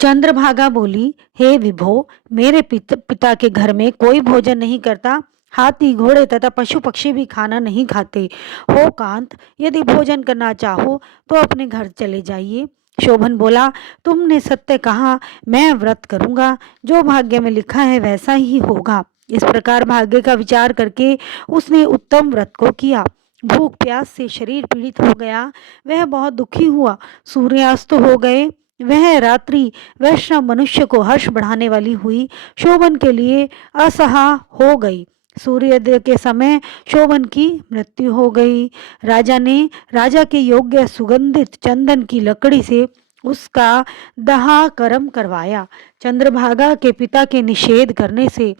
चंद्रभागा बोली, हे विभो, मेरे पिता के घर में कोई भोजन नहीं करता। हाथी, घोड़े तथा पशु पक्षी भी खाना नहीं खाते। हो कांत, यदि भोजन करना चाहो तो अपने घर चले जाइए। शोभन बोला, तुमने सत्य कहा, मैं व्रत करूंगा। जो भाग्य में लिखा है वैसा ही होगा। इस प्रकार भाग्य का विचार करके उसने उत्तम व्रत को किया। भूख प्यास से शरीर पीड़ित हो गया। वह बहुत दुखी हुआ। सूर्यास्त हो गए। वह रात्रि वैष्णव मनुष्य को हर्ष बढ़ाने वाली हुई। शोभन के लिए असहा हो गई। सूर्योदय के समय शोभन की मृत्यु हो गई। राजा ने राजा के योग्य सुगंधित चंदन की लकड़ी से उसका दहा कर्म करवाया। चंद्रभागा के पिता के निषेध करने से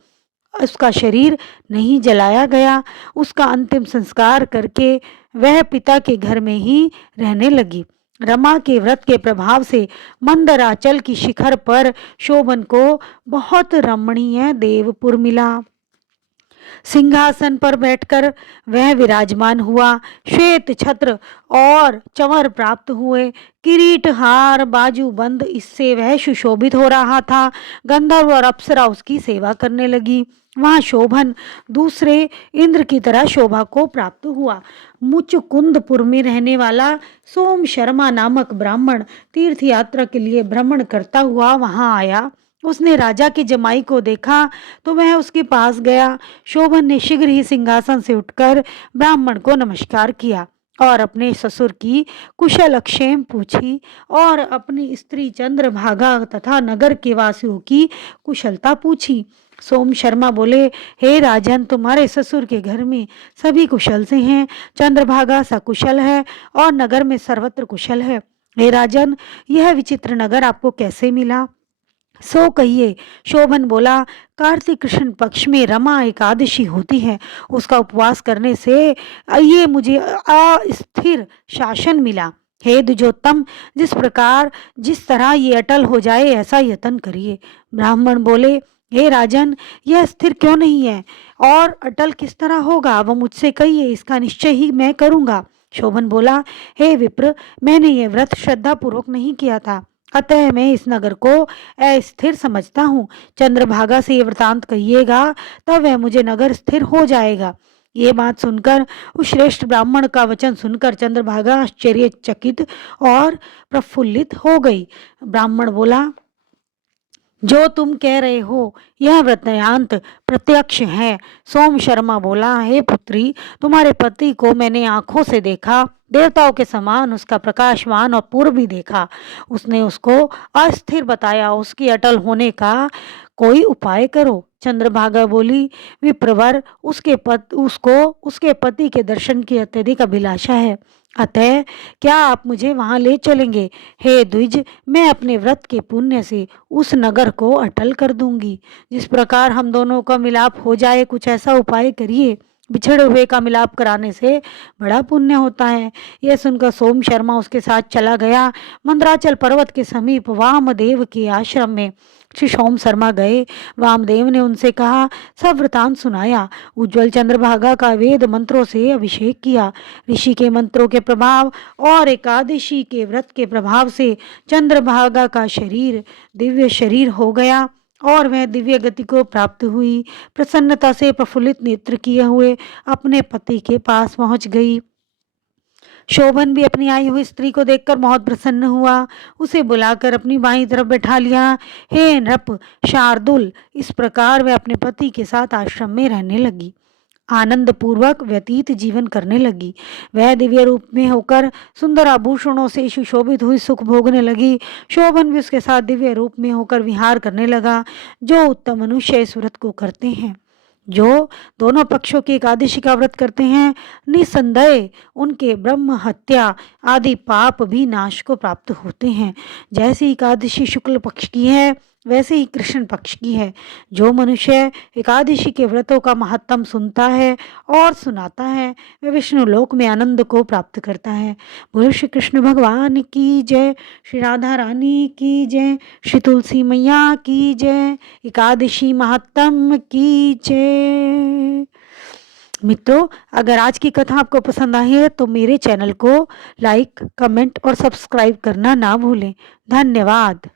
उसका शरीर नहीं जलाया गया। उसका अंतिम संस्कार करके वह पिता के घर में ही रहने लगी। रमा के व्रत के प्रभाव से मंदराचल की शिखर पर शोभन को बहुत रमणीय देवपुर मिला। सिंहासन पर बैठकर वह विराजमान हुआ। श्वेत छत्र और चंवर प्राप्त हुए। किरीट, हार, बाजूबंद, इससे वह सुशोभित हो रहा था। गंधर्व और अप्सरा उसकी सेवा करने लगी। वहां शोभन दूसरे इंद्र की तरह शोभा को प्राप्त हुआ। मुचकुंदपुर में रहने वाला सोम शर्मा नामक ब्राह्मण तीर्थ यात्रा के लिए भ्रमण करता हुआ वहां आया। उसने राजा की जमाई को देखा तो वह उसके पास गया। शोभन ने शीघ्र ही सिंहासन से उठकर ब्राह्मण को नमस्कार किया और अपने ससुर की कुशल क्षेम पूछी और अपनी स्त्री चंद्रभागा तथा नगर के वासियों की कुशलता पूछी। सोम शर्मा बोले, हे राजन, तुम्हारे ससुर के घर में सभी कुशल से हैं। चंद्रभागा सकुशल है और नगर में सर्वत्र कुशल है। हे राजन, यह विचित्र नगर आपको कैसे मिला, सो कहिए। शोभन बोला, कार्तिक कृष्ण पक्ष में रमा एकादशी होती है। उसका उपवास करने से ये मुझे अस्थिर शासन मिला। हे द्विजोत्तम, जिस तरह ये अटल हो जाए ऐसा यत्न करिए। ब्राह्मण बोले, हे राजन, यह स्थिर क्यों नहीं है और अटल किस तरह होगा, वह मुझसे कहिए, इसका निश्चय ही मैं करूंगा। शोभन बोला, हे विप्र, मैंने यह व्रत श्रद्धा पूर्वक नहीं किया था, अतः मैं इस नगर को अस्थिर समझता हूँ। चंद्रभागा से ये वृतांत कहिएगा, तब वह मुझे नगर स्थिर हो जाएगा। ये बात सुनकर, उस श्रेष्ठ ब्राह्मण का वचन सुनकर चंद्रभागा आश्चर्यचकित और प्रफुल्लित हो गई। ब्राह्मण बोला, जो तुम कह रहे हो यह वृत्तांत प्रत्यक्ष है। सोम शर्मा बोला, हे पुत्री, तुम्हारे पति को मैंने आंखों से देखा। देवताओं के समान उसका प्रकाशवान और पूर्वी देखा। उसने उसको अस्थिर बताया। उसकी अटल होने का कोई उपाय करो। चंद्रभागा बोली, विप्रवर, उसके पति के दर्शन की अत्यधिक अभिलाषा है, अतः क्या आप मुझे वहां ले चलेंगे? हे द्विज, मैं अपने व्रत के पुण्य से उस नगर को अटल कर दूंगी। जिस प्रकार हम दोनों का मिलाप हो जाए, कुछ ऐसा उपाय करिए। बिछड़े हुए का मिलाप कराने से बड़ा पुण्य होता है। यह सुनकर सोम शर्मा उसके साथ चला गया। मंदराचल पर्वत के समीप वामदेव के आश्रम में श्री सोम शर्मा गए। वामदेव ने उनसे कहा, सब वृतांत सुनाया। उज्ज्वल चंद्रभागा का वेद मंत्रों से अभिषेक किया। ऋषि के मंत्रों के प्रभाव और एकादशी के व्रत के प्रभाव से चंद्रभागा का शरीर दिव्य शरीर हो गया और वह दिव्य गति को प्राप्त हुई। प्रसन्नता से प्रफुल्लित नेत्र किए हुए अपने पति के पास पहुंच गई। शोभन भी अपनी आई हुई स्त्री को देखकर बहुत प्रसन्न हुआ। उसे बुलाकर अपनी बाईं तरफ बैठा लिया। हे नृप शार्दुल, इस प्रकार वह अपने पति के साथ आश्रम में रहने लगी, आनंद पूर्वक व्यतीत जीवन करने लगी। वह दिव्य रूप में होकर सुंदर आभूषणों से सुशोभित हुई सुख भोगने लगी। शोभन भी उसके साथ दिव्य रूप में होकर विहार करने लगा। जो उत्तम मनुष्य इस व्रत को करते हैं, जो दोनों पक्षों की एकादशी का व्रत करते हैं, निसंदेह उनके ब्रह्म हत्या आदि पाप भी नाश को प्राप्त होते हैं। जैसी एकादशी शुक्ल पक्ष की है, वैसे ही कृष्ण पक्ष की है। जो मनुष्य एकादशी के व्रतों का महत्तम सुनता है और सुनाता है, वह विष्णु लोक में आनंद को प्राप्त करता है। बोलो श्री कृष्ण भगवान की जय, श्री राधा रानी की जय, श्री तुलसी मैया की जय, एकादशी महत्तम की जय। मित्रों, अगर आज की कथा आपको पसंद आई है तो मेरे चैनल को लाइक, कमेंट और सब्सक्राइब करना ना भूलें। धन्यवाद।